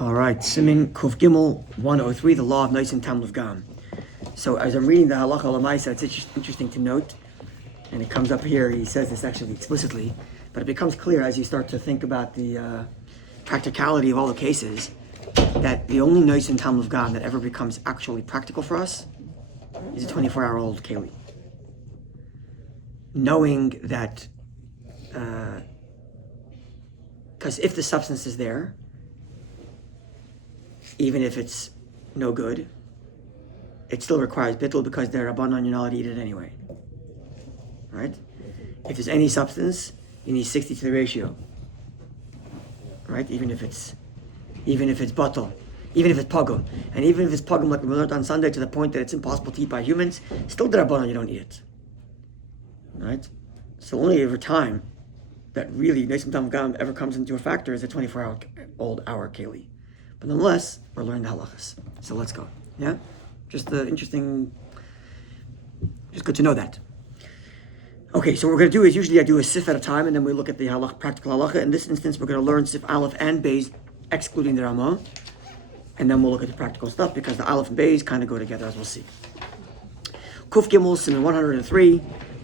All right, Siman Kuf Gimel 103, the law of Nice and Tam Gam. So as I'm reading the halacha u'LeMaaseh, it's interesting to note, and it comes up here, he says this actually explicitly, but it becomes clear as you start to think about the practicality of all the cases, that the only Nice and Tam Gam that ever becomes actually practical for us is a 24-hour-old keli. Knowing that, because if the substance is there, even if it's no good, it still requires bittul because they're rabbanan, you're not allowed to eat it anyway. Right? If there's any substance, you need 60 to the ratio. Right? Even if it's batal, even if it's pogum, and even if it's pogum like we learned on Sunday to the point that it's impossible to eat by humans, still the rabbanan, you don't eat it. Right? So only over time that really Nesim Tam Gam ever comes into a factor is a 24-hour-old keli. But nonetheless, we're learning the halachas. So let's go. Yeah? Just good to know that. Okay, so what we're going to do is usually I do a sif at a time and then we look at the practical halacha. In this instance, we're going to learn sif aleph and beis, excluding the Ramah. And then we'll look at the practical stuff because the aleph and beis kind of go together, as we'll see. Kuf Gimel, Siman 103.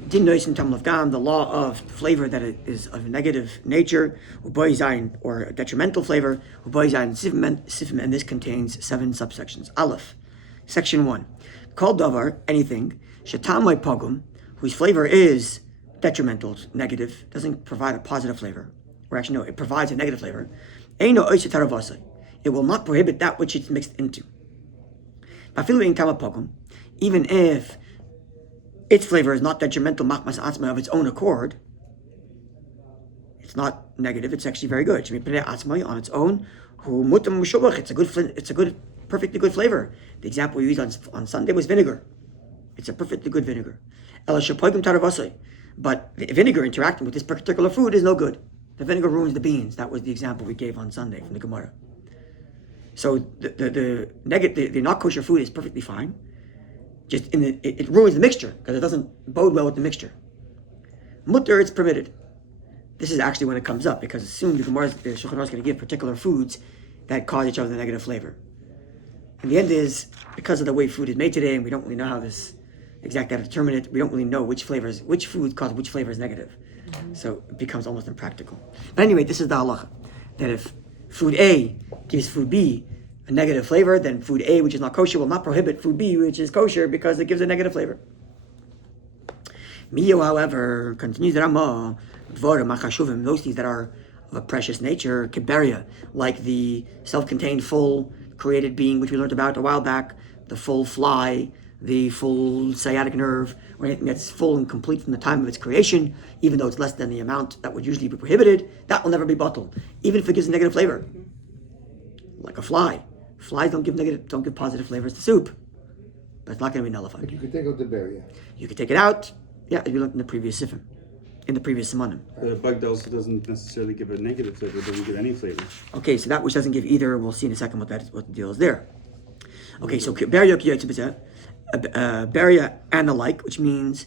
Din Nois and Tam Gam, the law of flavor that is of a negative nature, u'Boizayin, or a detrimental flavor, u'Boizayin Sifim, and this contains 7 subsections. Aleph, section 1. Kol davar, anything, shetamai pogum, whose flavor is detrimental, negative, doesn't provide a positive flavor, or actually no, it provides a negative flavor. Eino oiseh taravasai, it will not prohibit that which it's mixed into. Afilu ein tama pogum, even if its flavor is not detrimental machmas atzma of its own accord, it's not negative, it's actually very good. On its own, it's a good, perfectly good flavor. The example we used on Sunday was vinegar. It's a perfectly good vinegar. But the vinegar interacting with this particular food is no good. The vinegar ruins the beans. That was the example we gave on Sunday from the Gemara. So the not kosher food is perfectly fine. Just it ruins the mixture because it doesn't bode well with the mixture. Mutter, it's permitted. This is actually when it comes up because soon the Shulchan Aruch is going to give particular foods that cause each other the negative flavor. And the end is because of the way food is made today, and we don't really know how this exactly how to determine it. We don't really know which foods cause which flavors negative. Mm-hmm. So it becomes almost impractical. But anyway, this is the halacha that if food A gives food B a negative flavor, then food A, which is not kosher, will not prohibit food B, which is kosher, because it gives a negative flavor. Miyo, however, continues the Ramah, those things that are of a precious nature, kiberia, like the self-contained full created being, which we learned about a while back, the full fly, the full sciatic nerve, or anything that's full and complete from the time of its creation, even though it's less than the amount that would usually be prohibited, that will never be bottled, even if it gives a negative flavor. Like a fly. Flies don't give positive flavors to soup, but it's not going to be nullified. But you could take out the berry. You could take it out. Yeah, if you looked in the previous sifim, in the previous simanim. The bug also doesn't necessarily give a negative flavor; it doesn't give any flavor. Okay, so that which doesn't give either, we'll see in a second what the deal is there. Okay, so beria and the like, which means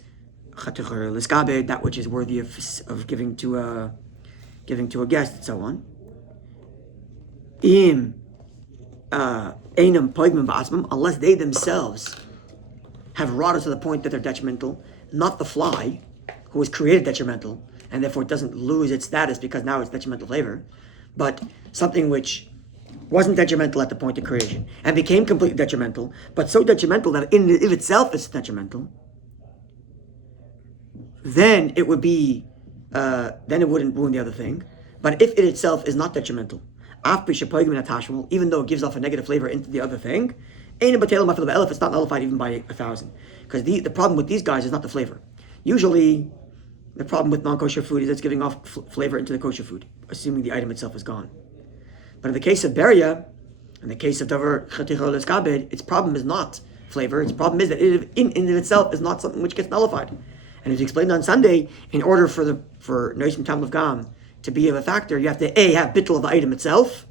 that which is worthy of giving to a guest, and so on. Unless they themselves have wrought us to the point that they're detrimental, not the fly, who was created detrimental, and therefore it doesn't lose its status because now it's detrimental flavor, but something which wasn't detrimental at the point of creation and became completely detrimental, but so detrimental that in of itself it's detrimental, then it would be, then it wouldn't ruin the other thing. But if it itself is not detrimental, even though it gives off a negative flavor into the other thing, it's not nullified even by 1,000. Because the problem with these guys is not the flavor. Usually, the problem with non-kosher food is it's giving off flavor into the kosher food, assuming the item itself is gone. But in the case of beria, in the case of davar chatichol eskabed, its problem is not flavor. Its problem is that it in itself is not something which gets nullified. And as explained on Sunday, in order for Nois Tam Gam to be of a factor, you have to have bittul of the item itself,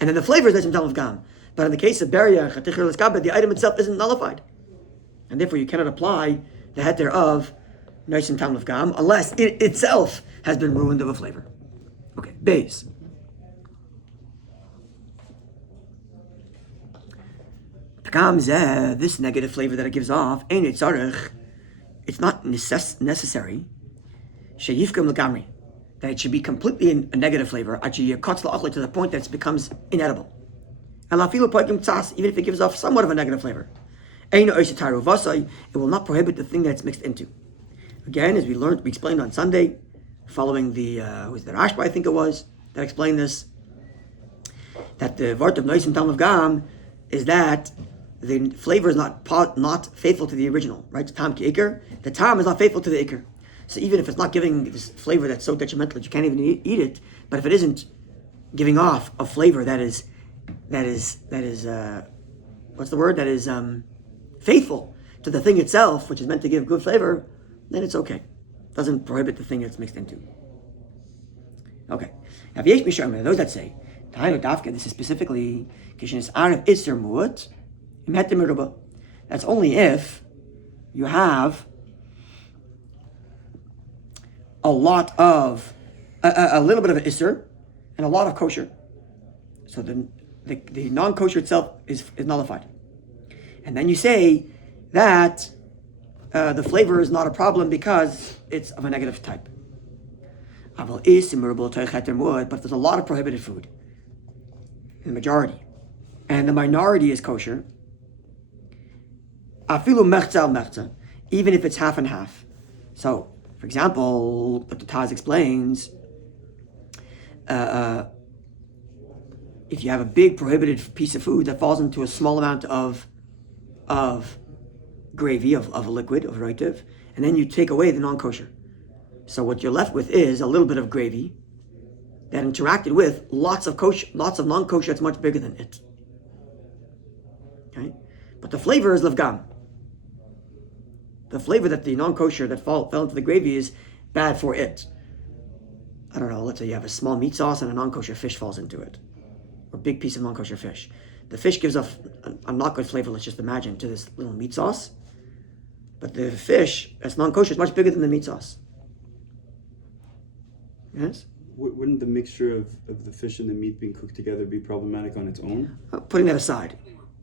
and then the flavor is Nois Tam Gam. But in the case of beria chatichol eskabed, the item itself isn't nullified, and therefore you cannot apply the heter of Nois Tam Gam unless it itself has been ruined of a flavor. Okay, beis. This negative flavor that it gives off, it's not necessary that it should be completely a negative flavor to the point that it becomes inedible. And even if it gives off somewhat of a negative flavor, it will not prohibit the thing that it's mixed into. Again, as we explained on Sunday, following the Rashba, I think it was, that explained this, that the Vart of Nois and Tam of Gam is that the flavor is not faithful to the original, right? Tam ki Iker. The Tam is not faithful to the Iker. So even if it's not giving this flavor that's so detrimental that you can't even eat it, but if it isn't giving off a flavor that is what's the word? That is faithful to the thing itself, which is meant to give good flavor, then it's okay. Doesn't prohibit the thing it's mixed into. Okay. Now, those that say, this is specifically that's only if you have a lot of a little bit of an isser and a lot of kosher, so the non-kosher itself is nullified, and then you say that the flavor is not a problem because it's of a negative type. But there's a lot of prohibited food in the majority, and the minority is kosher. Even if it's half and half. So, for example, what the Taz explains, if you have a big prohibited piece of food that falls into a small amount of gravy, of a liquid, of roitiv, and then you take away the non-kosher. So what you're left with is a little bit of gravy that interacted with lots of kosher, lots of non-kosher that's much bigger than it. Okay? But the flavor is levgam. The flavor that the non-kosher that fell into the gravy is bad for it. I don't know, let's say you have a small meat sauce and a non-kosher fish falls into it. Or a big piece of non-kosher fish. The fish gives off a not good flavor, let's just imagine, to this little meat sauce. But the fish, that's non-kosher, is much bigger than the meat sauce. Yes? Wouldn't the mixture of the fish and the meat being cooked together be problematic on its own? Putting that aside,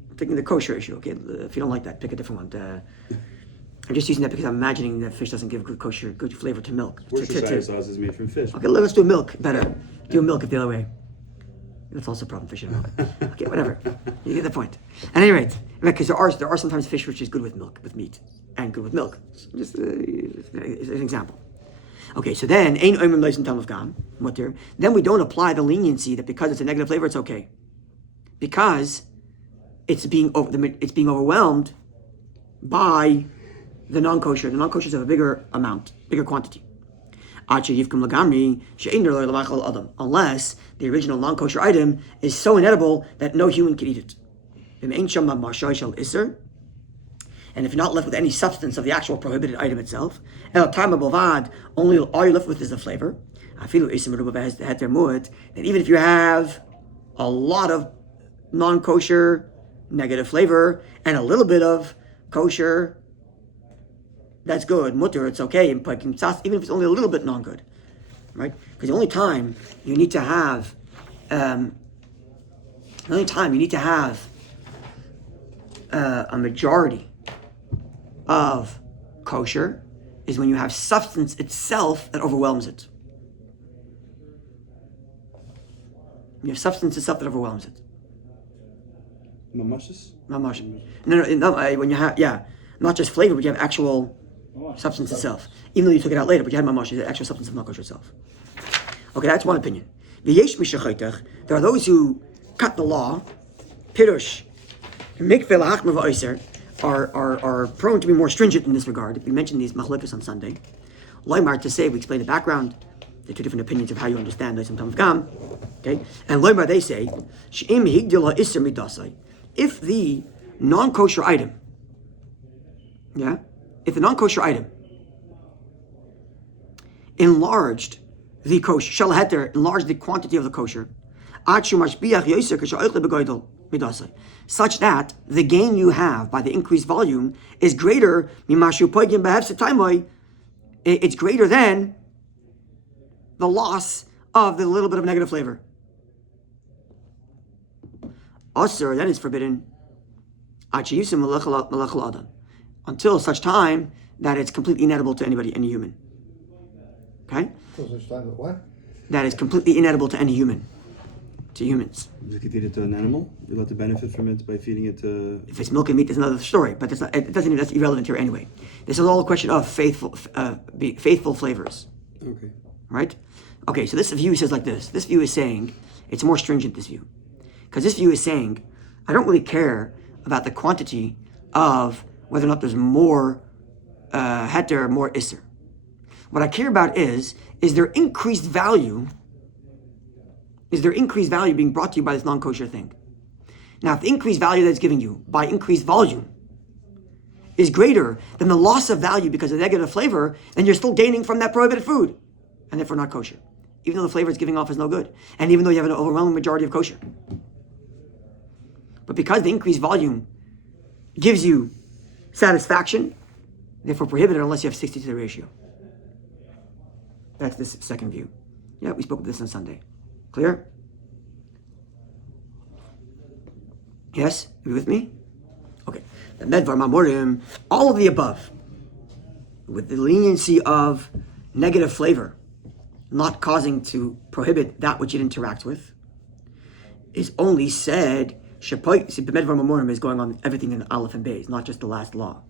I'm taking the kosher issue. Okay, if you don't like that, pick a different one. I'm just using that because I'm imagining that fish doesn't give good kosher, good flavor to milk. Worcestershire sauce is made from fish. Okay, let's do milk better. Do milk the other way. That's also a problem, fish and milk. Okay, whatever. You get the point. At any rate, because there are sometimes fish which is good with milk, with meat, and good with milk. Just an example. Okay, so then then we don't apply the leniency that because it's a negative flavor, it's okay, because it's being overwhelmed by the non-kosher. The non-kosher is of a bigger amount, bigger quantity. Unless the original non-kosher item is so inedible that no human can eat it. And if you're not left with any substance of the actual prohibited item itself, only all you're left with is the flavor. That even if you have a lot of non-kosher negative flavor and a little bit of kosher, that's good. Mutter, it's okay. Even if it's only a little bit non-good, right? Because the only time you need to have, a majority of kosher is when you have substance itself that overwhelms it. You have substance itself that overwhelms it. Mamashis? Mamash. No. When you have, not just flavor, but you have actual substance itself. Even though you took it out later, but you had mamash, the actual substance of non-kosher itself. Okay, that's one opinion. There are those who cut the law, pirush, are prone to be more stringent in this regard. We mentioned these machlokas on Sunday. Loimar, to say, we explain the background, the two different opinions of how you understand this sometimes gam. Okay, and Loimar, they say, if the non-kosher item, if the non-kosher item enlarged the kosher, enlarged the quantity of the kosher, such that the gain you have by the increased volume is greater, it's greater than the loss of the little bit of negative flavor. Asur, that is forbidden. until such time that it's completely inedible to anybody, any human. Okay? Until such time that what? That is completely inedible to any human, to humans. You could feed it to an animal. You're allowed to benefit from it by feeding it to. If it's milk and meat, there's another story, but that's irrelevant here anyway. This is all a question of faithful flavors. Okay. Right? Okay, so this view says like this. This view is saying, it's more stringent, this view. Because this view is saying, I don't really care about the quantity of whether or not there's more heter or more isser. What I care about is there increased value? Is there increased value being brought to you by this non-kosher thing? Now, if the increased value that it's giving you by increased volume is greater than the loss of value because of negative flavor, then you're still gaining from that prohibited food, and therefore not kosher. Even though the flavor it's giving off is no good, and even though you have an overwhelming majority of kosher. But because the increased volume gives you satisfaction, therefore prohibited unless you have 60 to the ratio. That's this second view. Yeah, we spoke of this on Sunday. Clear? Yes? Are you with me? Okay. The medvar mamorim, all of the above, with the leniency of negative flavor, not causing to prohibit that which it interacts with, is only said. See, the medvar mamorim is going on everything in Aleph and Beis, not just the last law.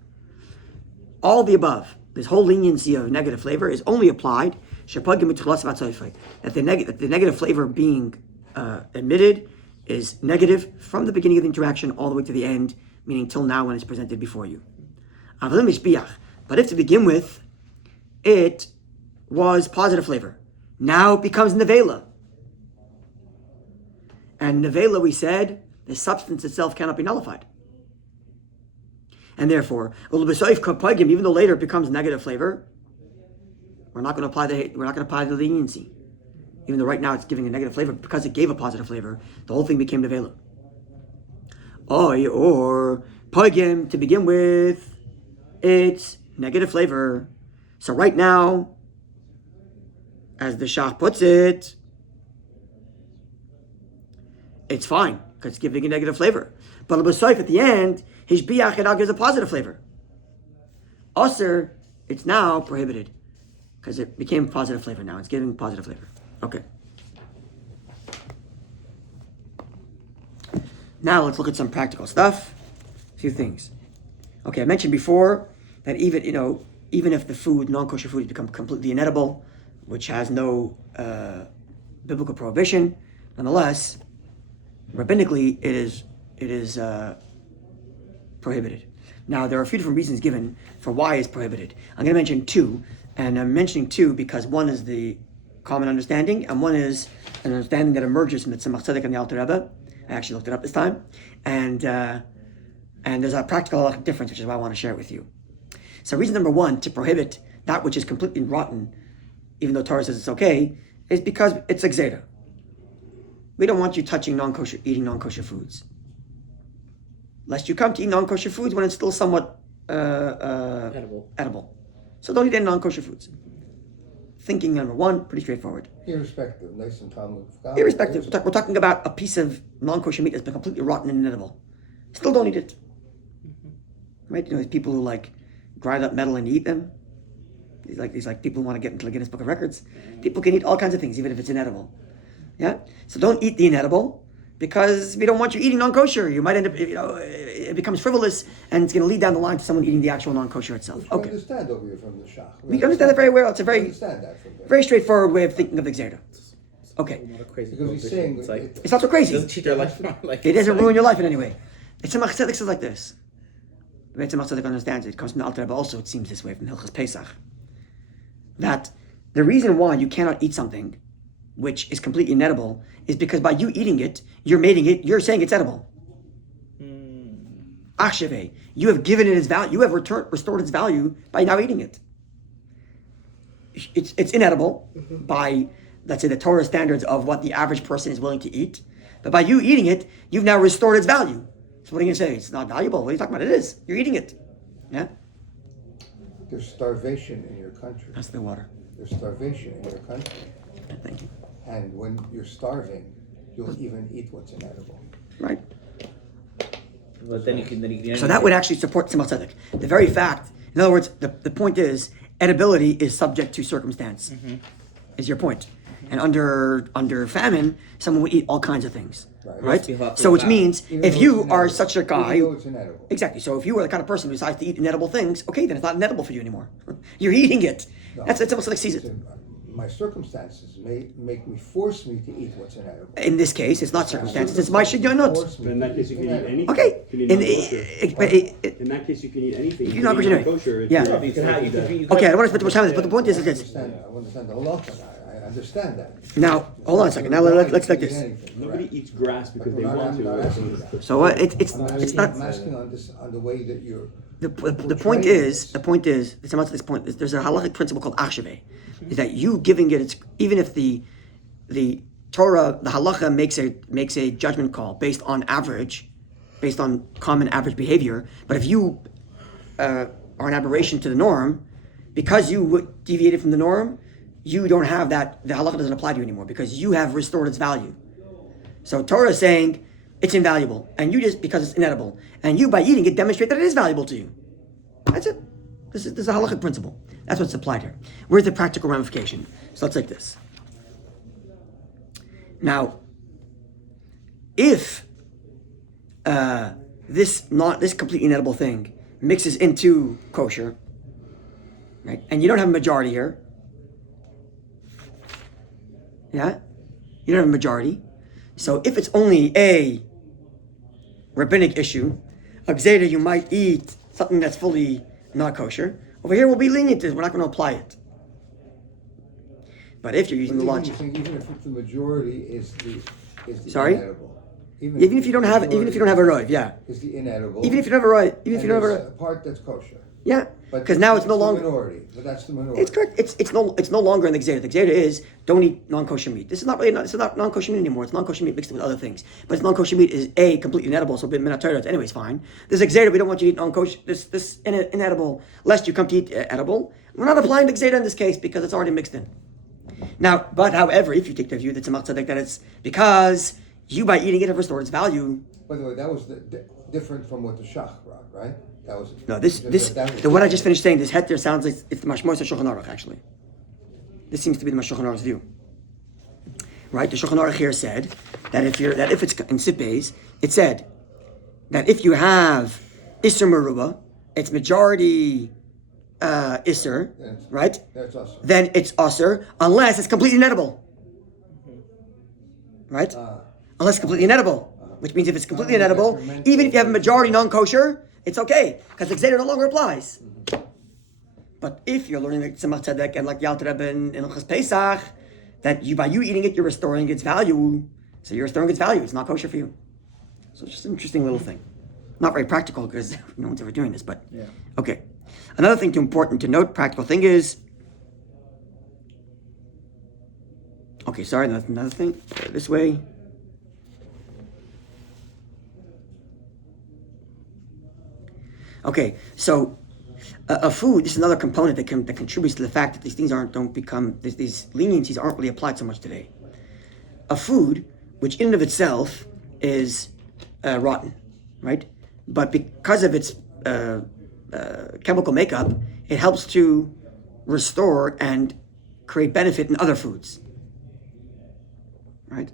All the above, this whole leniency of negative flavor is only applied that the negative flavor being admitted is negative from the beginning of the interaction all the way to the end, meaning till now when it's presented before you. But if to begin with, it was positive flavor, now it becomes nevela. And nevela, we said, the substance itself cannot be nullified. And therefore, even though later it becomes negative flavor, we're not going to apply the leniency. Even though right now it's giving a negative flavor, because it gave a positive flavor, the whole thing became nevela. Or pagim, to begin with, it's negative flavor. So right now, as the Shach puts it, it's fine, because it's giving a negative flavor. But at the end, his biach now gives a positive flavor. Aser, it's now prohibited, because it became positive flavor now. It's giving positive flavor. Okay. Now let's look at some practical stuff. A few things. Okay, I mentioned before that even if the food, non-kosher food, has become completely inedible, which has no biblical prohibition, nonetheless, rabbinically it is prohibited. Now there are a few different reasons given for why it's prohibited. I'm going to mention two, and I'm mentioning two because one is the common understanding, and one is an understanding that emerges from the Tzemach Tzedek and the Alter Rebbe. I actually looked it up this time, and there's a practical difference, which is why I want to share it with you. So reason number one to prohibit that which is completely rotten, even though Torah says it's okay, is because it's Chazzarah. We don't want you touching eating non-kosher foods. Lest you come to eat non-kosher foods when it's still somewhat edible. So don't eat any non-kosher foods. Thinking number one, pretty straightforward. Irrespective, nice and Talmud. Irrespective. We're talking about a piece of non-kosher meat that's been completely rotten and inedible. Still don't eat it. Right? These people who grind up metal and eat them. These people who want to get into the Guinness Book of Records. People can eat all kinds of things, even if it's inedible. Yeah? So don't eat the inedible, because we don't want you eating non-kosher. You might end up, it becomes frivolous, and it's going to lead down the line to someone eating the actual non-kosher itself. Okay. We understand over here from the Shach. We understand it very well. It's a very straightforward way of thinking of the Chazzarah. Okay. Because he's saying it's not so crazy. It doesn't cheat their life. It doesn't ruin your life in any way. The Tzemach Tzedek says like this. The way Tzemach Tzedek understands it, it comes from the Alter Rebbe also, it seems this way, from Hilchos Pesach. That the reason why you cannot eat something which is completely inedible is because by you eating it, you're saying it's edible. Achsheve, you have given it its value, you have restored its value by now eating it. It's inedible by, let's say, the Torah standards of what the average person is willing to eat, but by you eating it, you've now restored its value. So what are you going to say? It's not valuable. What are you talking about? It is. You're eating it. Yeah? There's starvation in your country. That's the water. There's starvation in your country. Thank you. And when you're starving, you'll even eat what's inedible. Right. But then you can eat So that would actually support Siman Tzedek. The very fact, in other words, the point is, edibility is subject to circumstance, is your point. And under famine, someone would eat all kinds of things, right? So which means, if you are such a guy, Even though it's inedible. exactly, so if you are the kind of person who decides to eat inedible things, okay, then it's not inedible for you anymore. You're eating it. No. That's almost like sees it. My circumstances may force me to eat what's inedible. In this case, it's not circumstances, it's my shigionot. Force me But in that to case, you can eat inedible. anything. Okay, You can eat non-kosher. In that case, you can eat anything. You're not kosher. Kosher. It's Yeah. not- You can have, you could be, you Okay, I don't want to spend too much time on this, but the point is I this. understand the halacha. I understand that. Now, hold on a second. Now let's like this. Nobody eats grass because they We're want not to. asking that. So it's not. I'm asking on the way that you're. The point is, it's about this point. There's a halachic principle called achshaveh, is that you giving it, it's, even if the Torah, the halacha makes a judgment call based on average, based on common average behavior. But if you are an aberration to the norm, because you deviated from the norm, you don't have that. The halacha doesn't apply to you anymore because you have restored its value. So Torah is saying it's invaluable, and you just, because it's inedible, and you by eating it demonstrate that it is valuable to you. That's it. This is a halachic principle. That's what's applied here. Where's the practical ramification? So let's take this. Now, if this completely inedible thing mixes into kosher, right, and you don't have a majority here, yeah, you don't have a majority. So if it's only a rabbinic issue, a gzeda, you might eat something that's fully not kosher. Over here, we'll be lenient to it. We're not going to apply it. But if you're using the logic, Even if the majority is the Sorry? inedible. even if you don't have a roiv, yeah. Is the inedible. Even if you don't have a roiv, even if you don't have a there's roiv, a part that's kosher. yeah. But Because now it's no the longer. minority. But that's the minority. It's correct. It's no longer in the gzeda. The gzeda is don't eat non-kosher meat. This is not non-kosher meat anymore. It's non-kosher meat mixed with other things. But it's non-kosher meat is a completely inedible. So minatayra, anyways, fine. This is gzeda. We don't want you to eat non-kosher. This inedible, lest you come to eat edible. We're not applying the gzeda in this case because it's already mixed in. Now, but however, if you take the view that Tzemach Tzedek, that it's because you by eating it have restored its value. By the way, that was different from what the Shach brought, right? That was No, the one I just finished saying, this heter sounds like it's the Mashmos of Shulchan Aruch, actually. This seems to be the Shulchan Aruch's view. Right? The Shulchan Aruch here said that if it's in Sipbeis, it said that if you have Isser Meruba, it's majority Isser, right? That's us. Then it's Usser, unless it's completely inedible. Right? Unless it's completely inedible. Which means if it's completely inedible, even if you have a majority non-kosher, it's okay, because the Gzeder no longer applies. But if you're learning like Tzemach Tzedek and like Yalter Rebbe in Ilchos Pesach, that by you eating it, you're restoring its value. So you're restoring its value. It's not kosher for you. So it's just an interesting little thing. Not very practical because no one's ever doing this, but Yeah. Okay. Another thing important to note, practical thing is, okay, sorry, another thing, this way. Okay, so a food, this is another component that contributes to the fact that these things these leniencies aren't really applied so much today. A food, which in and of itself is rotten, right? But because of its chemical makeup, it helps to restore and create benefit in other foods, right?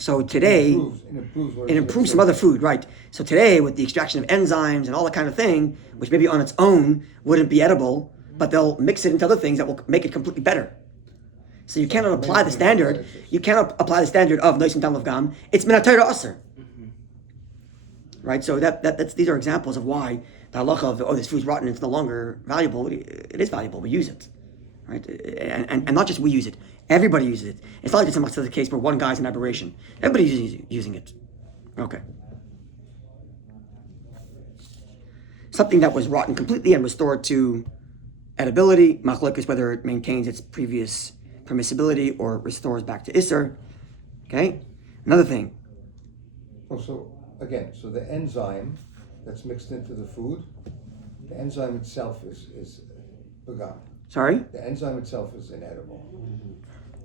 So today, it improves some other food, right? So today, with the extraction of enzymes and all that kind of thing, which maybe on its own wouldn't be edible, but they'll mix it into other things that will make it completely better. So you cannot apply the standard. You cannot apply the standard of noisim tam gam. It's minatayra aser, right? So that's these are examples of why the halacha of this food's rotten, it's no longer valuable. It is valuable. We use it, right? And not just we use it. Everybody uses it. It's not like it's the case where one guy's an aberration. Everybody's using it. Okay. Something that was rotten completely and restored to edibility, machlok is whether it maintains its previous permissibility or restores back to Isser. Okay? Another thing. So the enzyme that's mixed into the food, the enzyme itself is pagam. Sorry? The enzyme itself is inedible.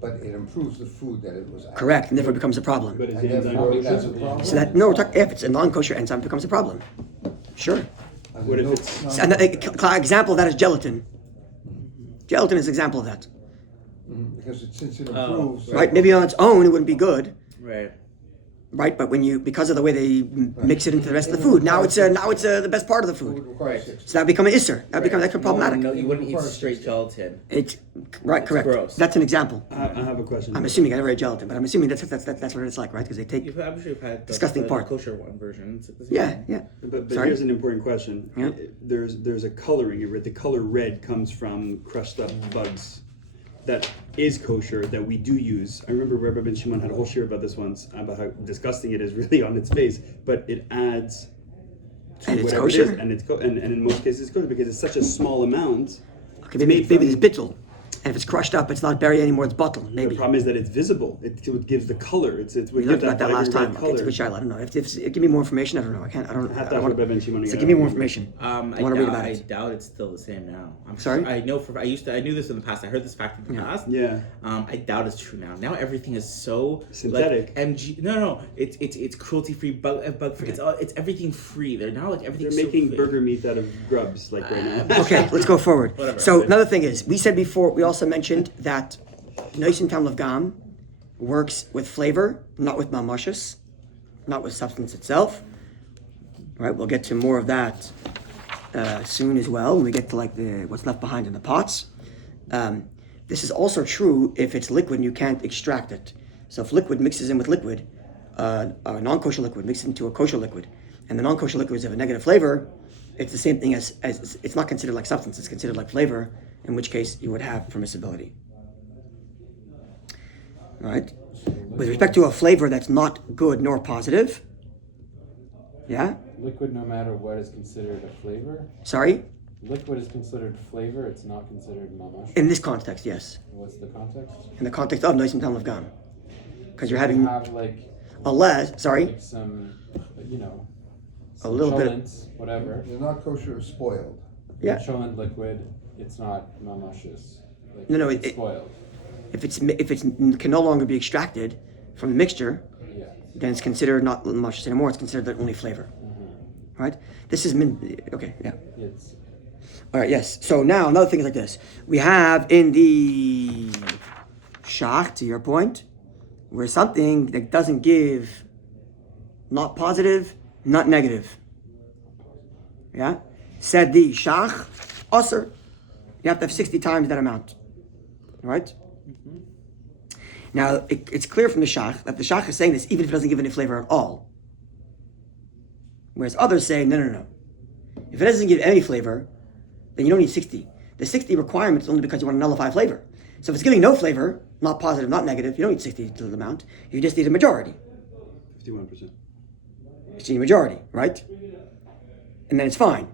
but it improves the food that it was. Correct, and therefore it becomes a problem. But is And the enzyme therefore, kosher? that's a problem. So that no, we're talking, if it's a non-kosher enzyme, it becomes a problem. Sure. What if it's- So, and an example of that is gelatin. Gelatin is an example of that. Because since it improves. Right? Maybe on its own it wouldn't be good. Right. Right, but because of the way they mix it into the rest of the food, now it's the best part of the It would food. require Right. 60. So that become an isser. That becomes problematic. No, you wouldn't eat Requires straight 60. gelatin. It's right, correct. gross. That's an example. I have a question. I'm assuming I never ate gelatin, but I'm assuming that's what it's like, right? Because they take I'm sure you've had Disgusting the part. kosher one version. It's the same yeah, thing. yeah. But Sorry? here's an important question. Yeah. There's a coloring. The color red comes from crushed up bugs. That is kosher that we do use. I remember Rabbi Ben Shimon had a whole shir about this once about how disgusting it is really on its face, but it adds to And it's whatever kosher? it is, and and in most cases it's kosher because it's such a small amount. Okay, maybe it's bittul. And if it's crushed up, it's not berry anymore, it's bottle, The maybe. problem is that it's visible. It gives the color. We We get looked at that last vibrant time. Okay, it's a good shot. I don't know. If give me more information, I don't know. I don't I have to I ask want- Rabbi Ben Shimon So again. give me more information. I want to read about I it. doubt it's still the same now. Sorry? I know I knew this in the past. I heard this fact in the past. Yeah. I doubt it's true now. Now everything is so Synthetic. Like, no. It's cruelty free, bug free. It's everything free. They're now like They're everything's making so burger meat out of grubs like right now. Okay, let's go forward. Whatever. So another thing is, we said before, we also mentioned that Noisim Tam of Gam works with flavor, not with mamashis, not with substance itself. All right, we'll get to more of that soon as well when we get to like what's left behind in the pots. This is also true if it's liquid and you can't extract it. So if liquid mixes in with liquid, a non-kosher liquid mixes into a kosher liquid, and the non-kosher liquids have a negative flavor, it's the same thing as it's not considered like substance, it's considered like flavor, in which case you would have permissibility. All right? With respect to a flavor that's not good nor positive, yeah? Liquid, no matter what, is considered a flavor. Sorry? Liquid is considered flavor. It's not considered mamash. In this context, yes. What's the context? In the context of Noisim Tam of Gam. Because you're You having have like some, A little bit of- cholents, whatever. They're not kosher, spoiled. Yeah. Cholent liquid. It's not mamashis. Like, No, it's it- spoiled. if it can no longer be extracted from the mixture, Yeah. then it's considered not much anymore. It's considered the only flavor. Right? This is okay. Yeah. It's All right. Yes. So now another thing is like this. We have in the shach, to your point, where something that doesn't give not positive, not negative. Yeah. Said the shach, usr. You have to have 60 times that amount. Right? Now, it's clear from the shach that the shach is saying this even if it doesn't give any flavor at all. Whereas others say, no. If it doesn't give any flavor, then you don't need 60. The 60 requirement is only because you want to nullify flavor. So if it's giving no flavor, not positive, not negative, you don't need 60 to the amount. You just need a majority. 51%. You need a majority, right? And then it's fine.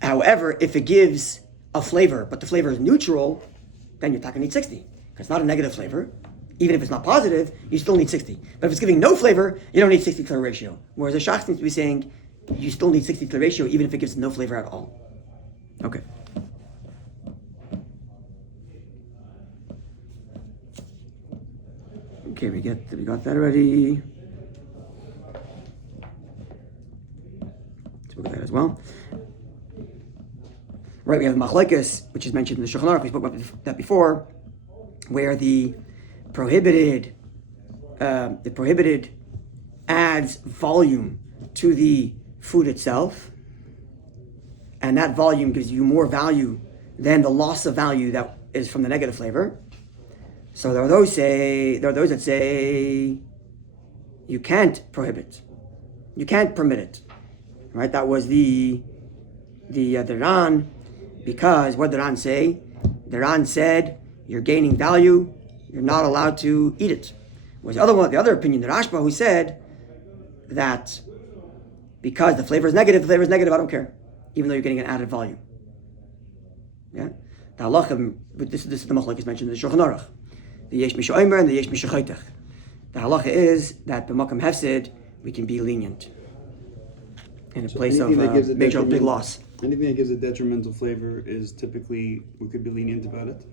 However, if it gives a flavor, but the flavor is neutral, then you're not going to need 60. Because it's not a negative flavor. Even if it's not positive, you still need 60. But if it's giving no flavor, you don't need 60 to the ratio. Whereas the shach seems to be saying you still need 60 to the ratio even if it gives no flavor at all. Okay. Okay, we got that already. Let's look at that as well. Right, we have machlekes, which is mentioned in the Shulchan Aruch. We spoke about that before, where the prohibited adds volume to the food itself, and that volume gives you more value than the loss of value that is from the negative flavor. So there are those that say you can't prohibit, you can't permit it, right? That was the Ran, because what did Ran say? The Ran said you're gaining value, you're not allowed to eat it. Was the other opinion, the Rashba, who said that because the flavor is negative, I don't care, even though you're getting an added volume. Yeah, the halacha, but this is the machlokes mentioned in the Shulchan Aruch. The yesh misha omer and the yesh misha chaytach. The halacha is that b'makam hefsid we can be lenient in a place of major big loss. Anything that gives a detrimental flavor is typically we could be lenient about it.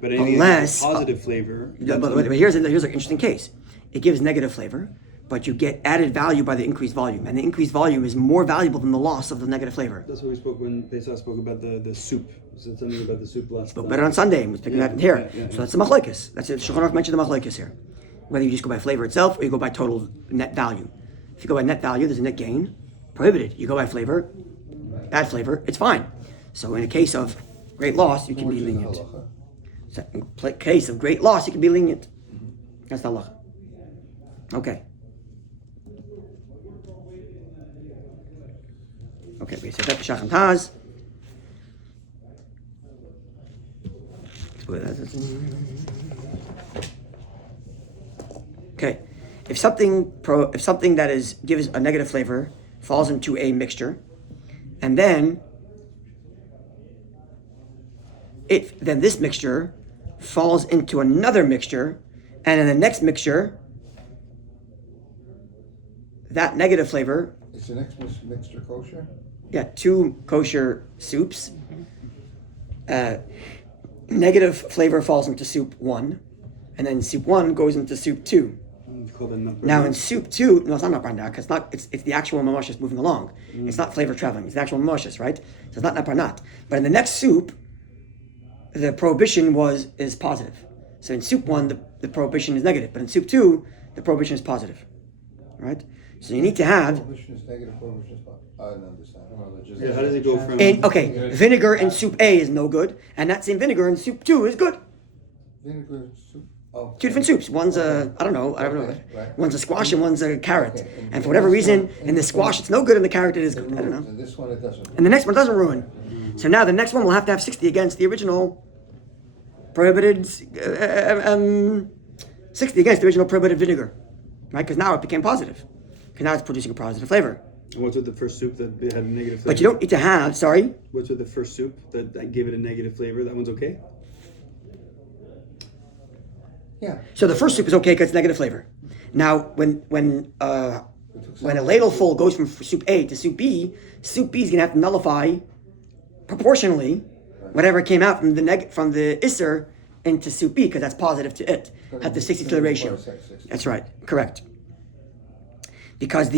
But anything unless that's a positive flavor. but here's an interesting case. It gives negative flavor, but you get added value by the increased volume, and the increased volume is more valuable than the loss of the negative flavor. That's what we spoke when Pesach spoke about the soup. We said something about the soup last. Spoke better on Sunday, and we're speaking that here. Yeah. So that's the machlokes. That's it. Shulchan Aruch mentioned the machlokes here. Whether you just go by flavor itself or you go by total net value. If you go by net value, there's a net gain. Prohibited. You go by flavor, bad flavor, it's fine. So in a case of great loss, you can be Which is lenient. halacha. So in case of great loss, you can be lenient. That's the halacha. Okay. Okay, we said that Pesach and Taz. Okay, if something that gives a negative flavor falls into a mixture, and then this mixture falls into another mixture, and in the next mixture, that negative flavor. Is the next mixture kosher? Yeah, 2 kosher soups. Negative flavor falls into soup 1, and then soup 1 goes into soup 2. Now in soup 2, no, it's not naparnat, because it's the actual mamashis moving along. It's not flavor traveling, it's the actual mamashis, right? So it's not naparnat. But in the next soup, the prohibition is positive. So in soup 1, the prohibition is negative, but in soup 2, the prohibition is positive, right? So you need to have. Prohibition is negative, prohibition is positive. I don't understand. Yeah, how does it go from? Vinegar in soup A is no good, and that same vinegar in soup 2 is good. Vinegar soup. Oh. 2 different soups. One's I don't know. Okay, right. One's a squash and one's a carrot. Okay, And for whatever reason, in the squash it's no good, and the carrot it is good. I don't know. And this one it doesn't. And the next one doesn't ruin. So now the next one will have to have 60 against the original prohibited, 60 against the original prohibited vinegar, right? Because now it became positive. Because now it's producing a positive flavor. And what's with the first soup that had a negative flavor? But you don't need to have. Sorry. What's with the first soup that gave it a negative flavor? That one's okay. Yeah. So the first soup is okay because it's negative flavor. Now, when a ladle full goes from soup A to soup B is going to have to nullify proportionally whatever came out from the Isser into soup B, because that's positive to it. At the 60 to the ratio. That's right. Correct. Because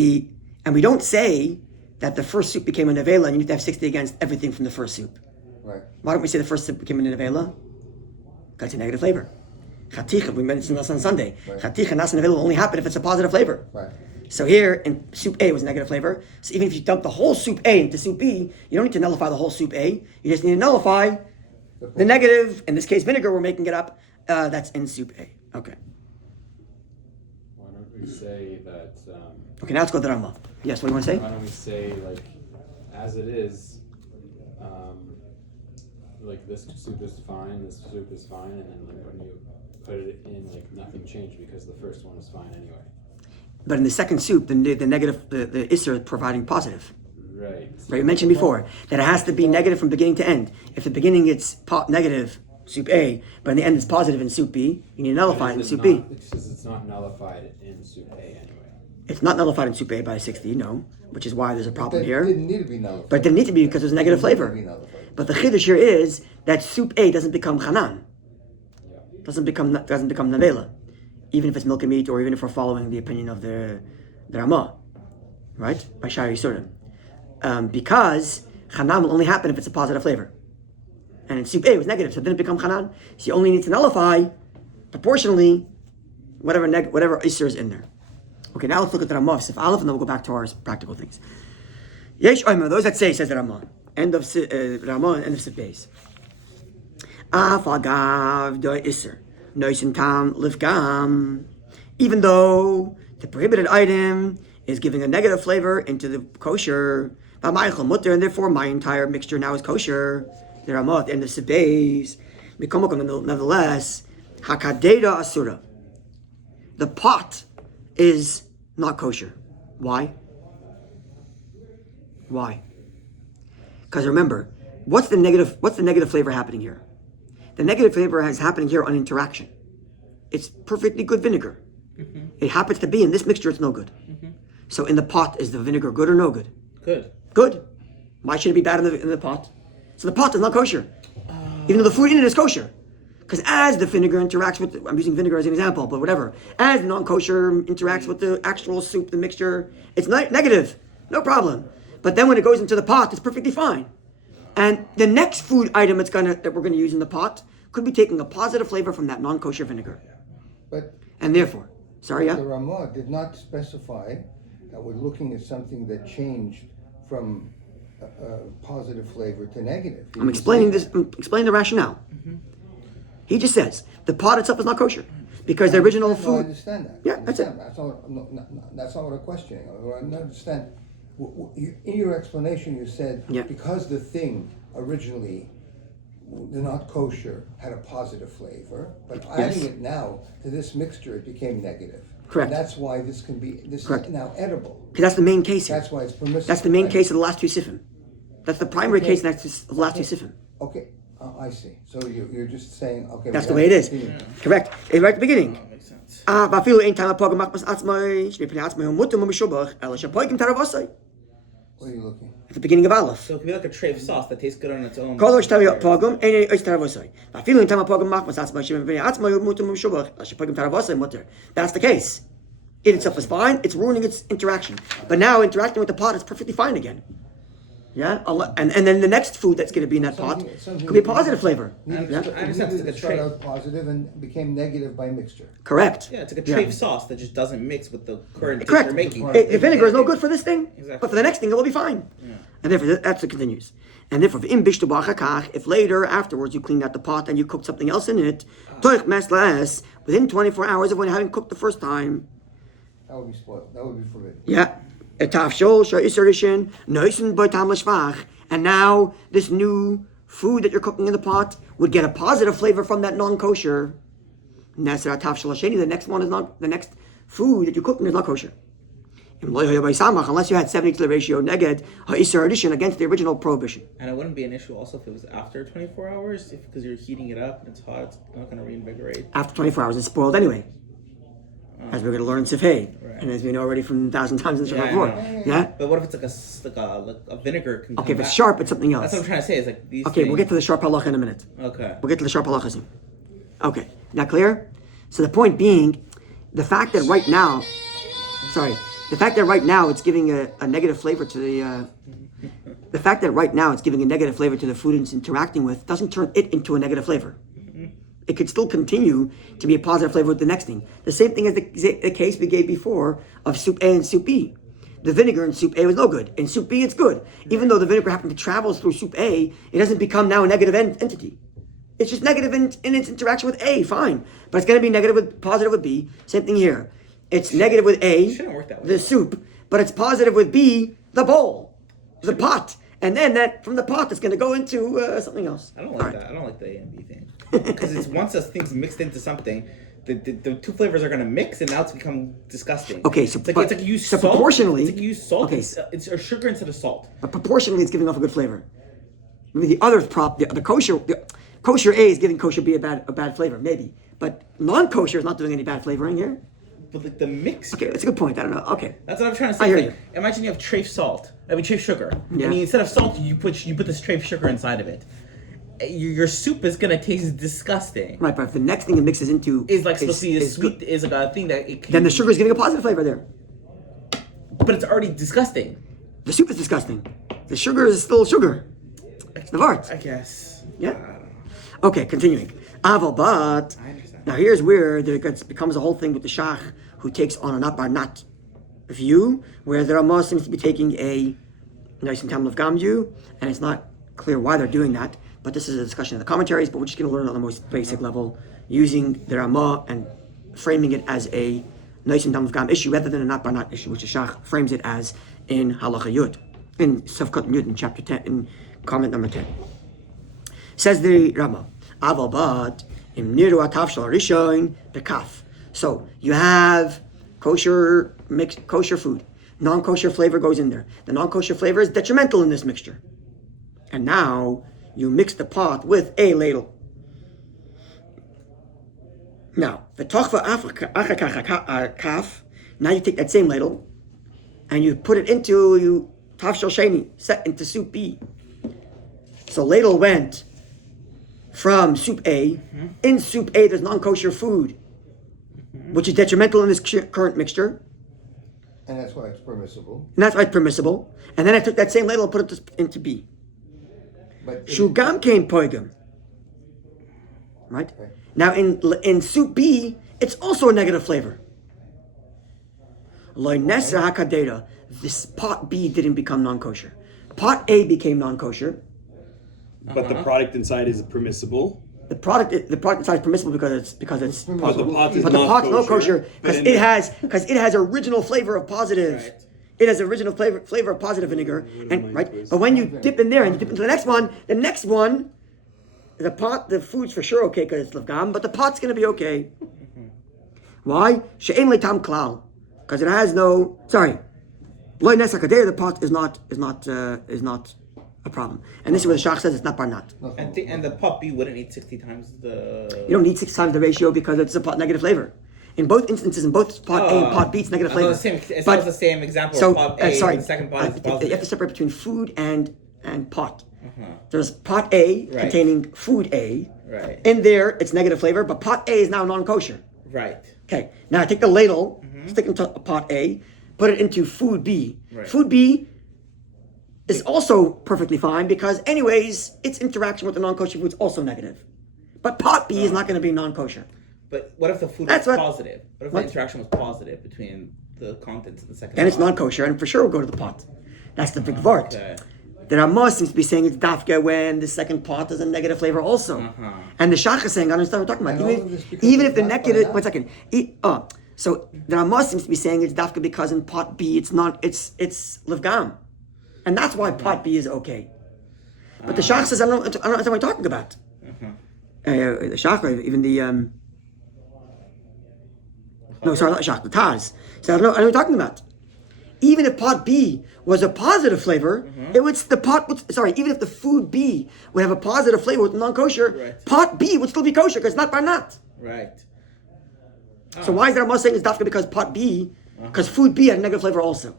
and we don't say that the first soup became a nevela and you need to have 60 against everything from the first soup. Right. Why don't we say the first soup became a nevela? Because it's a negative flavor. Chaticha, we mentioned this on Sunday. Right. Chaticha nas nevela will only happen if it's a positive flavor. Right. So here in soup A was a negative flavor. So even if you dump the whole soup A into soup B, you don't need to nullify the whole soup A. You just need to nullify the negative, in this case vinegar, we're making it up, that's in soup A. Okay. Why don't we say that? Okay, now let's go to the Rama. Yes, what do you want to say? Why don't we say, like, as it is, like this soup is fine, this soup is fine, and then like when you put it in, like nothing changed because the first one is fine anyway. But in the second soup, the negative, the Isser is providing positive. Right. Right, we mentioned before that it has to be negative from beginning to end. If the beginning it's negative, soup A, but in the end it's positive in soup B, you need to nullify it in soup B. Because it's not nullified in soup A anyway. It's not nullified in soup A by 60, no, which is why there's a problem It here. didn't need to be nullified. But it didn't need to be because there's negative flavor. It didn't need to be nullified. But the chiddush here is that soup A doesn't become chanan, Yeah. doesn't become nevela, even if it's milk and meat, or even if we're following the opinion of the Ramah, right? By Shari Yisurim. Because chanan will only happen if it's a positive flavor. And in soup A it was negative, so it didn't become chanan. So you only need to nullify proportionally whatever Isser is in there. Okay, now let's look at the Ramah of Sif Aleph, and then we'll go back to our practical things. Yesh Omer, those that say, says the Ramah. End of Ramah, end of Sif Beis. Af agav do Isser, noisin tam livgam. Even though the prohibited item is giving a negative flavor into the kosher, and therefore my entire mixture now is kosher. The Ramah at the end of Sif Beis. Nevertheless, hakadeda asura. The pot is not kosher. Why? Why? Because remember, what's the negative flavor happening here? The negative flavor is happening here on interaction. It's perfectly good vinegar. Mm-hmm. It happens to be in this mixture, it's no good. Mm-hmm. So in the pot, is the vinegar good or no good? Good. Good. Why should it be bad in the pot? So the pot is not kosher. Even though the food in it is kosher. Because as the vinegar interacts with, I'm using vinegar as an example, but whatever. As the non-kosher interacts with the actual soup, the mixture, it's negative, no problem. But then when it goes into the pot, it's perfectly fine. And the next food item that we're gonna use in the pot could be taking a positive flavor from that non-kosher vinegar. And therefore, The Ramah did not specify that we're looking at something that changed from positive flavor to negative. I'm explaining the rationale. He just says the pot itself is not kosher because the original food. I understand that. Yeah, that's it. That's not what I'm questioning. I understand. In your explanation, you said because the thing originally, the not kosher, had a positive flavor, but adding it now to this mixture, it became negative. Correct. And that's why this is now edible. Because that's the main case here. That's why it's permissible. That's the main right? case of the last two sifim. That's the primary case of the last two sifim. Okay, I see. So you're just saying, okay. That's the way it is. Correct. It's right at the beginning. That makes sense. What are you looking? At the beginning of Aleph. So it could be like a tray of sauce that tastes good on its own. That's the case. It itself is fine, it's ruining its interaction. But now interacting with the pot is perfectly fine again. Yeah? And then the next food that's going to be in that pot could be a positive flavor. I understand. It's like a It started tray. out positive and became negative by mixture. Correct. Yeah, it's like a tray of sauce that just doesn't mix with the current dish Correct. you're making. The vinegar is no good for this thing, Exactly. but for the next thing it will be fine. Yeah. And therefore, that's what continues. And therefore, if later, afterwards, you cleaned out the pot and you cooked something else in it, within 24 hours of when having cooked the first time, That would be spoiled. That would be forbidden. yeah, and now this new food that you're cooking in the pot would get a positive flavor from that non-kosher. The next one is not, the next food that you're cooking is not kosher. Unless you had 70 to the ratio neged addition against the original prohibition. And it wouldn't be an issue also if it was after 24 hours, because you're heating it up and it's hot, it's not going to reinvigorate. After 24 hours, it's spoiled anyway. As we're going to learn Sifhei, Right. and as we know already from 1,000 times in the Yeah, before. I know. Yeah? But what if it's like a vinegar? Can Okay, if come it's back? sharp, it's something else. That's what I'm trying to say. Is like these. Okay, things. we'll get to the sharp halacha in a minute. Okay. We'll get to the sharp halacha soon. Okay, now clear? So the point being, the fact that right now it's giving a negative flavor to the fact that right now it's giving a negative flavor to the food it's interacting with doesn't turn it into a negative flavor. It could still continue to be a positive flavor with the next thing. The same thing as the case we gave before of soup A and soup B. The vinegar in soup A was no good. In soup B, it's good. Even though the vinegar happened to travel through soup A, it doesn't become now a negative entity. It's just negative in its interaction with A, fine. But it's going to be positive with B. Same thing here. It's negative with A, It shouldn't work that way. the soup, but it's positive with B, the bowl, the pot. And then that from the pot, it's going to go into something else. I don't like that. I don't like the A and B thing because it's once those things mixed into something, the two flavors are gonna mix and now it's become disgusting. Okay, so it's like you use so salt. proportionally, it's like you use salt. okay, It's a sugar instead of salt. but proportionally, it's giving off a good flavor. Maybe the other the kosher A is giving kosher B a bad flavor, maybe. But non-kosher is not doing any bad flavoring here. But like the mix. Okay, that's a good point. I don't know. Okay. That's what I'm trying to say. I hear Like, you. imagine you have trafe salt. Trafe sugar. Yeah. And instead of salt, you put this trafe sugar inside of it. Your soup is gonna taste disgusting. Right, but if the next thing it mixes into Is like supposed to be a is sweet. good, Is like a thing that it can, then the sugar is giving a positive flavor there. But it's already disgusting. The soup is disgusting. The sugar is still sugar. It's the vart. I guess. Yeah. Okay, continuing. Aval, but I understand. now here's where becomes a whole thing with the shach who takes on a not bar not view, where the Ramah seems to be taking a nice and tamil of gam view, and it's not clear why they're doing that. But this is a discussion in the commentaries. But we're just going to learn on the most basic level using the Ramah and framing it as a nice and tamil of gam issue rather than a not bar not issue, which the shach frames it as in halacha yud, in Safkat Yud in chapter 10, in comment number 10. Says the Ramah, Aval bat im niru atav shel rishon bekaf. So you have kosher food. Non-kosher flavor goes in there. The non-kosher flavor is detrimental in this mixture. And now you mix the pot with a ladle. Now, now you take that same ladle and you put it into tafshel sheni, set into soup B. So ladle went from soup A. In soup A, there's non-kosher food, which is detrimental in this current mixture. And that's why it's permissible. And that's why it's permissible. And then I took that same ladle and put it into B. But Shugam came poigam. Right? Okay. Now in soup B, it's also a negative flavor. Loinesa hakadera. This pot B didn't become non-kosher. Pot A became non-kosher. But the product inside is permissible. The product inside is permissible because it's But the pot is but the pot's not kosher But because in it has original flavor of positive. Right. It has original flavor of positive vinegar, and right. But when you dip in there and you dip into the next one, the food's for sure okay because it's levgam, but the pot's gonna be okay. Why? She'en leitam klal, because it has no. Sorry, loy nesakader. The pot is not a problem, and this is where the shach says it's not barnat. And the pot B wouldn't need 60 times the. You don't need 6 times the ratio because it's a pot negative flavor. In both instances, in both pot A and pot B, it's negative flavor. It's the same example of pot A. Sorry, the second pot is positive. you have to separate between food and pot. There's pot A containing food A. Right. In there, it's negative flavor, but pot A is now non-kosher. Right. Okay, now I take the ladle, stick it into pot A, put it into food B. Right. Food B is also perfectly fine because anyways, its interaction with the non-kosher food is also negative. But pot B is not going to be non-kosher. But what if the food That's was what- positive? What if the interaction was positive between the contents of the second Then it's pot? non-kosher, and for sure we'll go to the pot. That's the big vart. Okay. The Ramah seems to be saying it's dafka when the second pot is a negative flavor also. And the Shach is saying, I understand what we're talking And all of about. this because Even it's if the not negative, banana? 1 second. So the Ramah seems to be saying it's dafka because in pot B it's it's livgam. And that's why pot B is okay. But the Shach says, I don't understand what you're talking about. The Shach, even the, no, sorry, not Shach, the Taz. So I don't know what you're talking about. Even if pot B was a positive flavor, even if the food B would have a positive flavor with non-kosher, Right. pot B would still be kosher because it's not barnat. Right. So why is there a saying it's dafka because pot B, because food B had a negative flavor also.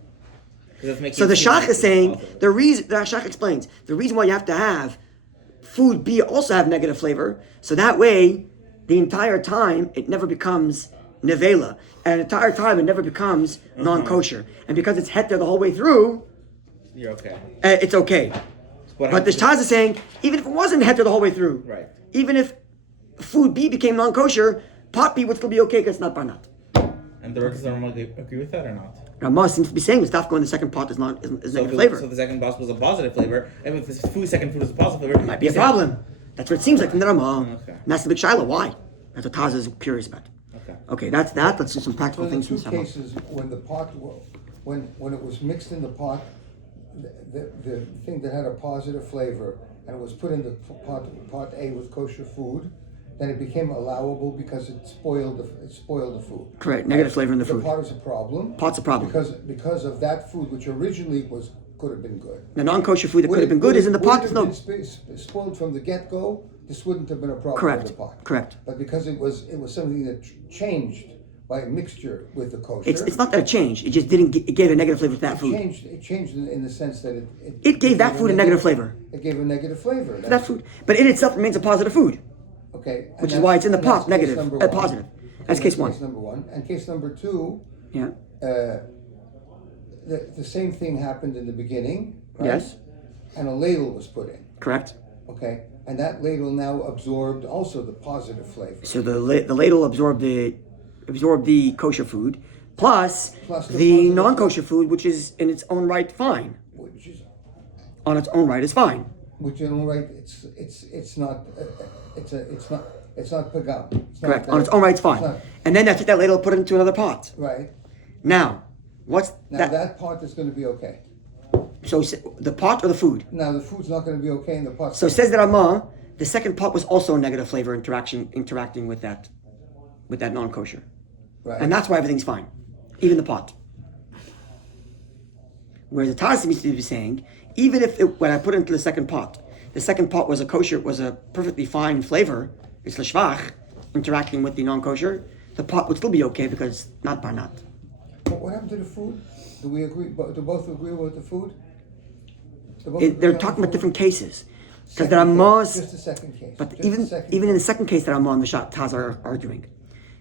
So the Shach is saying, the Shach explains, the reason why you have to have food B also have negative flavor, so that way, the entire time, it never becomes nevela. And the entire time, it never becomes non-kosher. And because it's heter the whole way through, You're okay. it's okay. But the Taz is saying, even if it wasn't heter the whole way through, Right. even if food B became non-kosher, pot B would still be okay because it's not barnat. And the Rukkas agree with that or not? Ramah seems to be saying the stuff going in the second pot is negative flavor. So the second pot was a positive flavor, and if the second food was a positive flavor, Might be a problem. That's what it seems like from the Ramah. Okay. And that's the big shiloh. Why? That's what Taz is curious about. Okay. Okay, that's that. Let's do some So practical in the things from two Shabbat. cases, when the pot, when it was mixed in the pot, the thing that had a positive flavor, and it was put in the pot A with kosher food, then it became allowable because it spoiled the food. Correct. Negative flavor in the The food. pot is a problem. Pot's a problem. Because of that food, which originally could have been good. The non-kosher food that could have been good is in the pot. Would There's it no. have been spoiled from the get-go, this wouldn't have been a problem Correct. with the pot. Correct. But because it was something that changed by a mixture with the kosher. It's not that it changed. It just didn't. It gave a negative flavor to that food. It changed in the sense that It gave that food a negative flavor. It gave a negative flavor. That food, but it itself remains a positive food, Okay. and which is why it's in the that's pot. case Negative, number one. positive. Okay, That's case one. Case number one. And case number two, Yeah. the same thing happened in the beginning, right? Yes. And a ladle was put in. Correct. Okay. And that ladle now absorbed also the positive flavor. So the ladle absorbed the kosher food, plus the the positive non-kosher food, which is in its own right fine. Which is On its own right is fine. which in all right, it's not pagam. It's not Correct. that- On its own right, it's it's fine. not- And then I take that ladle, put it into another pot. Right. Now, what's Now that pot is going to be okay. So the pot or the food? Now the food's not going to be okay in the pot. So says the Ramah, the second pot was also a negative flavor interacting with that non-kosher, Right. and that's why everything's fine, even the pot. Whereas the Taz seems to be saying, even if when I put it into the second pot was a perfectly fine flavor, it's l'shvach, interacting with the non-kosher, the pot would still be okay because it's not barnat. But what happened to the food? Do we agree? Do both agree with the food? Do both agree They're on the talking about food? different cases. Because the Ramah's, Just the second case. but Just even the second even in the case. second case that Ramah and the Taz are arguing,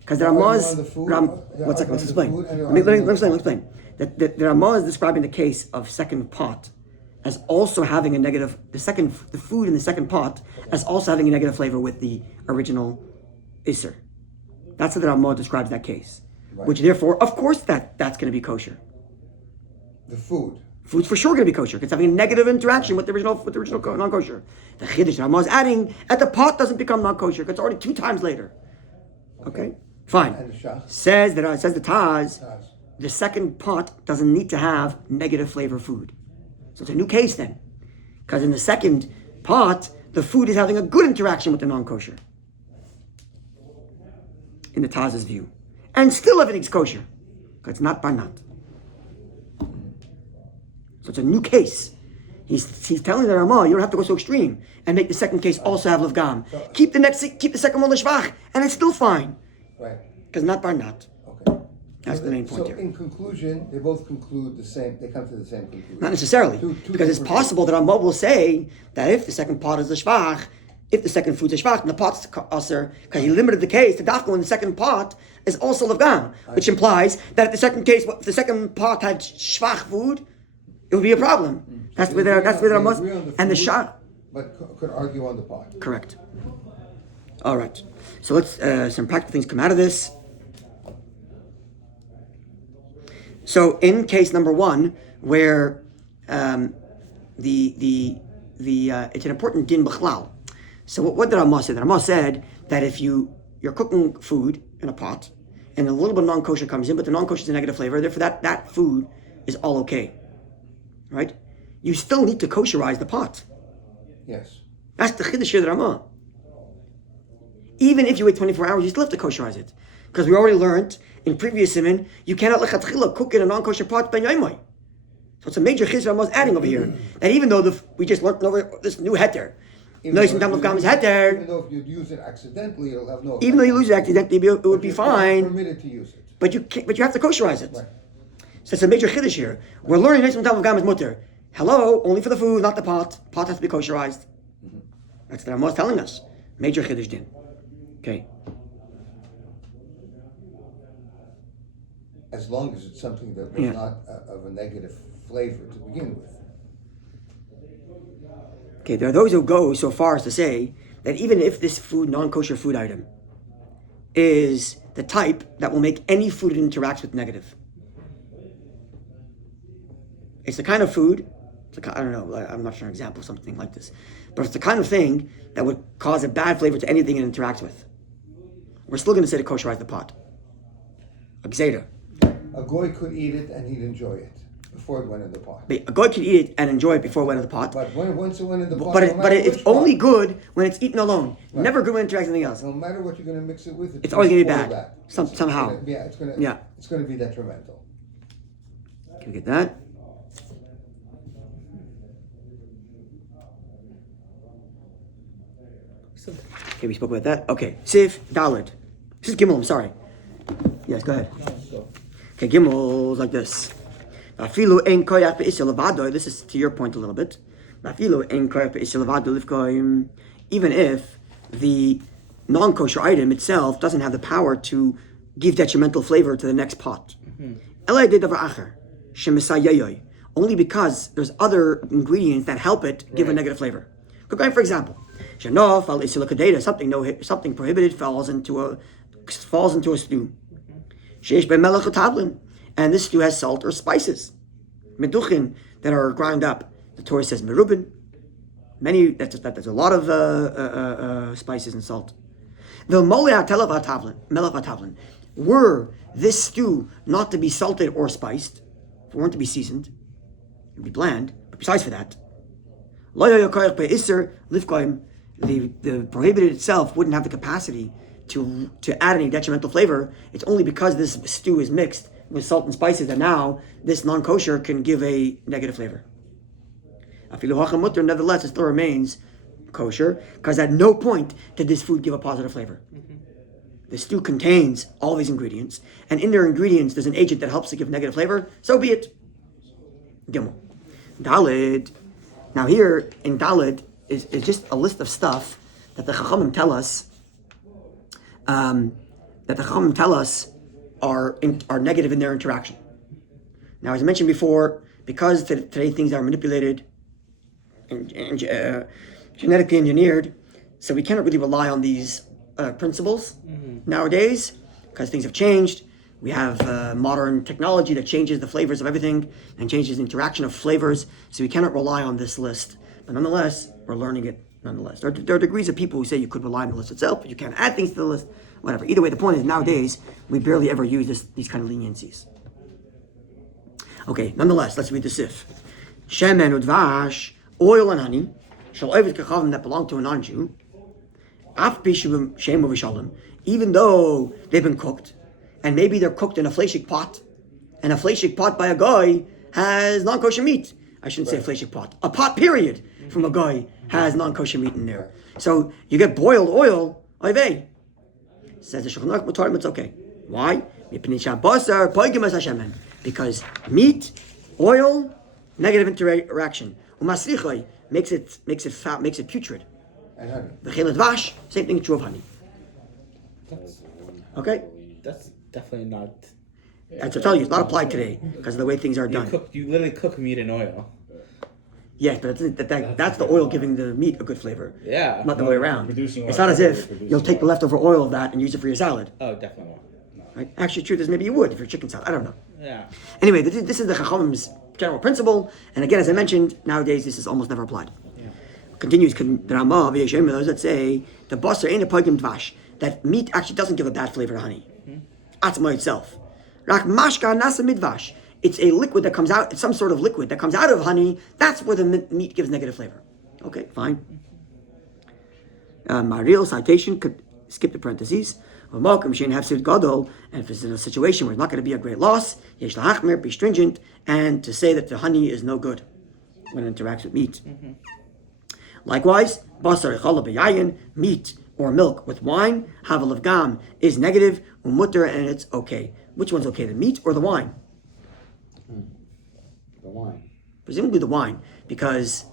because the They're arguing Ramah's on the food, one second, let's explain. and they're Let me arguing on the explain. That the Ramah is describing the case of second pot as also having a negative. The food in the second pot as also having a negative flavor with the original Isser. That's how the Ramah describes that case, Right. which therefore, of course, that's going to be kosher. The food. Food's for sure going to be kosher. It's having a negative interaction with the original non-kosher. The chiddush Ramah is adding at the pot doesn't become non-kosher because it's already 2 times later. Okay, fine. And the shach. Says the Taz, Taz. the second pot doesn't need to have negative flavor food. So it's a new case then, because in the second pot the food is having a good interaction with the non-kosher. In the Taz's view, and still everything's kosher because it's not barnat. So it's a new case. He's telling the Ramah, you don't have to go so extreme and make the second case also have levgam. Keep the second one l'shvach, and it's still fine Right. because not barnat. Okay. That's the main point So here. in conclusion, they both conclude the same. They come to the same conclusion. Not necessarily, Two because it's different- possible that Ramah will say that if the second pot is l'shvach, if the second food's l'shvach, and the pot's aser, because he limited the case to dafka when the second pot is also levgam, which implies that if the second pot had shvach food, it would be a problem. That's where the Ramah They agree on and the food, shah. But could argue on the pot. Correct. All right. So let's some practical things come out of this. So in case number 1, where it's an important din b'chlal. So what did Ramah say? Ramah said that if you're cooking food in a pot and a little bit of non-kosher comes in, but the non-kosher is a negative flavor, therefore that food is all okay, right? You still need to kosherize the pot. Yes. That's the chiddush of the Ramah. Even if you wait 24 hours, you still have to kosherize it. Because we already learned in previous Siman, you cannot lechatchila cook in a non-kosher pot ben yoimai. So it's a major chiddush Ramah's adding over here. That even though we just learned over this new heter, Even no, though some time of gam is Even heter. though if you use it accidentally, it'll have no. Even though you lose it accidentally, it would be You're fine. permitted to use it. But you have to kosherize it. Right. So it's a major chiddush here. We're learning next time of gam is mutter. Hello, only for the food, not the pot. Pot has to be kosherized. That's what Ramah is telling us. Major chiddush din. Okay. As long as it's something that was not of a negative flavor to begin with. Okay, there are those who go so far as to say that even if this food, non-kosher food item, is the type that will make any food it interacts with negative. It's the kind of food, I don't know, I'm not sure an example of something like this, but it's the kind of thing that would cause a bad flavor to anything it interacts with. We're still going to say to kosherize the pot. A gzeda. A goy could eat it and he'd enjoy it before it went in the pot. A guy could eat it and enjoy it before it went in the pot. But once it went in the pot, But no matter it's which only pot, good when it's eaten alone. Right. Never good when it interacts with anything else. no matter what you're going to mix it with, It's always gonna be spoil bad. that. Somehow. It's going to be detrimental. Can we get that? Okay, we spoke about that. Okay, Siv Dalid. This is Gimel. I'm sorry. Yes, go ahead. Okay, Gimel is like this. Afilu ein koyach be'isel levado. This is to your point a little bit. Afilu ein koyach be'isel levado livkoim. Even if the non-kosher item itself doesn't have the power to give detrimental flavor to the next pot. Elai de davar acher shemisayayoi. Only because there's other ingredients that help it give a negative flavor. For example, shanof al isilakadeta, something prohibited falls into a stew. Sheish be'melech tablin, and this stew has salt or spices. Meduchin that are ground up. The Torah says merubin. There's a lot of spices and salt. The melech were this stew not to be salted or spiced, if it weren't to be seasoned, it would be bland. But besides for that, the prohibited itself wouldn't have the capacity to add any detrimental flavor. It's only because this stew is mixed with salt and spices that now this non-kosher can give a negative flavor. Nevertheless, it still remains kosher because at no point did this food give a positive flavor. The stew contains all these ingredients, and in their ingredients there's an agent that helps to give negative flavor. So be it. Gimel. Dalid. Now here in Dalid, is just a list of stuff that the Chachamim tell us. Are negative in their interaction. Now, as I mentioned before, because today things are manipulated and genetically engineered, so we cannot really rely on these principles nowadays because things have changed. We have modern technology that changes the flavors of everything and changes the interaction of flavors, so we cannot rely on this list. But nonetheless, we're learning it nonetheless. There are degrees of people who say you could rely on the list itself, but you can't add things to the list, whatever. Either way, the point is nowadays, we barely ever use these kind of leniencies. Okay, nonetheless, let's read the sif. Shemen udvash, oil and honey, shall ovid kachavim that belong to a non-Jew, af bishuvim shem u'vishalim, even though they've been cooked, and maybe they're cooked in a fleshik pot, and a fleshik pot by a guy has non-kosher meat. I shouldn't say a fleshik pot. A pot, period, from a guy has non-kosher meat in there. So you get boiled oil, oivei. Says the Shulchan Aruch, it's okay. Why? Because meat, oil, negative interaction. U'masrichai makes it fat, makes it putrid. And honey. V'chelet vash, same thing true of honey. Okay? That's definitely not. That's to tell you, it's not applied today because of the way things are done. You literally cook meat in oil. Yes, but that's the oil giving the meat a good flavor. Yeah. Not the way around. Reducing It's oil. not as if Reducing you'll take the oil. leftover oil of that and use it for your salad. Oh, definitely not. Right? Actually, truth is maybe you would if you're chicken salad. I don't know. Yeah. Anyway, this is the Chachamim's general principle, and again, as I mentioned, nowadays this is almost never applied. Yeah. Continues, those that say the basar ain't a pogim dvash, that meat actually doesn't give a bad flavor to honey. Atzma itself. Rak mashka nasa midvash. It's a liquid that comes out, it's some sort of liquid that comes out of honey, that's where the meat gives negative flavor. Okay, fine. My real citation could skip the parentheses. And if it's in a situation where it's not going to be a great loss, yesh lahachmir, be stringent, and to say that the honey is no good when it interacts with meat. Likewise, basar challah b'yayin, meat or milk with wine, havel of gam is negative, umutter, and it's okay. Which one's okay, the meat or the wine? The wine. Presumably the wine, because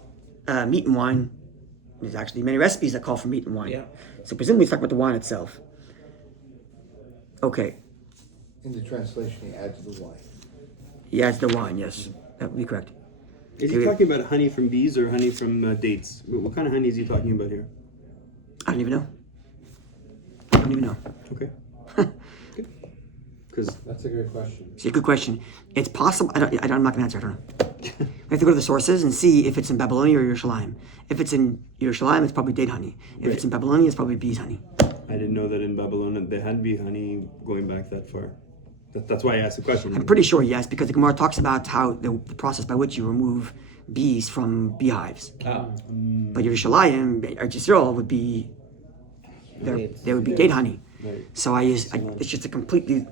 meat and wine, there's actually many recipes that call for meat and wine. Yeah. So presumably it's talking about the wine itself. Okay. In the translation, he adds the wine. Yeah, it's the wine, yes. That would be correct. Is he talking about honey from bees or honey from dates? What kind of honey is he talking about here? I don't even know. Okay. Because That's a great question. It's a good question. It's possible. I'm not going to answer. I don't know. We have to go to the sources and see if it's in Babylonia or Yerushalayim. If it's in Yerushalayim, it's probably date honey. If it's in Babylonia, it's probably bees honey. I didn't know that in Babylon they had bee honey going back that far. That's why I asked the question. I'm pretty sure yes, because the Gemara talks about how the process by which you remove bees from beehives. But Yerushalayim, Eretz Yisrael would be they would be date honey. Right. So it's just a completely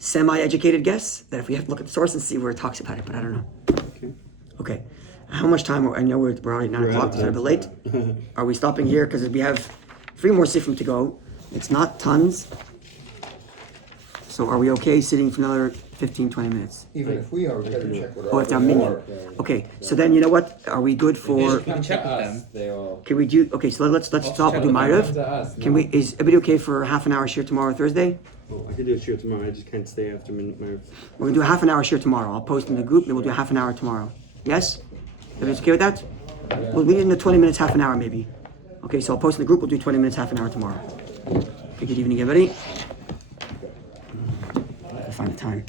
semi-educated guess that if we have to look at the source and see where it talks about it, but I don't know. Okay. How much time? I know we're already 9 o'clock. It's a bit late. Are we stopping here? Because we have 3 more sifim to go. It's not tons. So are we okay sitting for another 15, 20 minutes? Even if we are, we better check what Oh, it's our minion. Okay, so then you know what? Are we good for? We can check with them. They all. Can we do? Okay, so let's stop. We'll do Ma'ariv. Can we? Is everybody okay for half an hour share tomorrow, Thursday? Oh, I can do a show tomorrow. I just can't stay after my. We're gonna do a half an hour share tomorrow. I'll post in the group, and we'll do a half an hour tomorrow. Yes? Everybody's okay with that? Well, we need 20 minutes, half an hour maybe. Okay, so I'll post in the group. We'll do 20 minutes, half an hour tomorrow. Okay, good evening, everybody. I'll find the time.